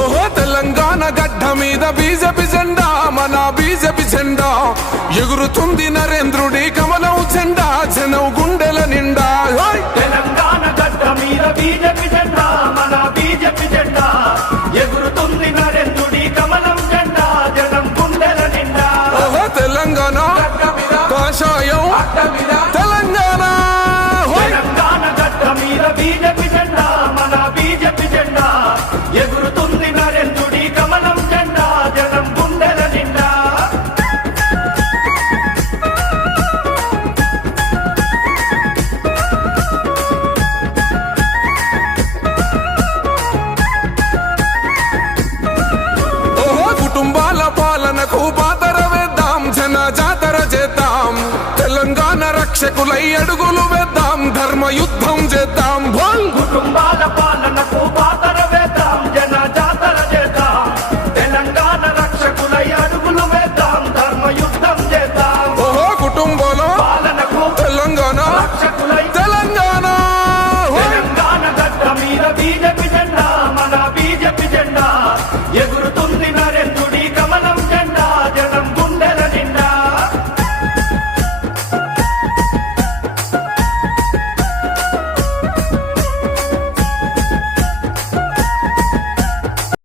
ఓహో తెలంగాణ గడ్డ మీద బీజేపీ జెండా, మన బీజేపీ జెండా ఎగురుతుంది నరేంద్రుడి కమలం జెండా, జనం గుండెల నిండా. తెలంగాణ గడ్డ మీద బీజేపీ జెండా, మన బీజేపీ జెండా ఎగురుతుంది నరేంద్రుడి కమలం జెండా, జనం గుండెల నిండా. ఓహో తెలంగాణ కాషాయం తెలంగాణ. తెలంగాణ గడ్డ మీద బీజేపీ జెండా, మన బీజేపీ జెండా ఎగురుతుంది నరేంద్రుడి కమలం జెండా, జనం గుండెల నిండా. ఓహో కుటుంబాల పాలనకు పాతర వేద్దాం, జన జాతర చేద్దాం, తెలంగాణ రక్షకులై అడుగులు వేద్దాం, ధర్మ యుద్ధం చేద్దాం. కుటుంబాల పాలనకు పాతర